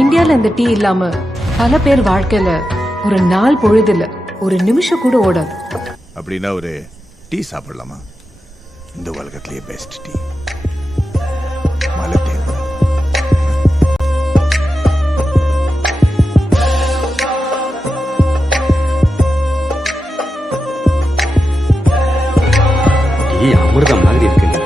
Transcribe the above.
இந்தியால இந்த டீ இல்லாம பல பேர் வாழ்க்கையில ஒரு நாள் பொழுதுல ஒரு நிமிஷம் கூட ஓடாது. அப்படின்னா ஒரு டீ சாப்பிடலாமா? இந்த உலகத்திலேயே பெஸ்ட் டீ மலை டீ. டீ அமிர்தம் மாதிரி இருக்குங்க.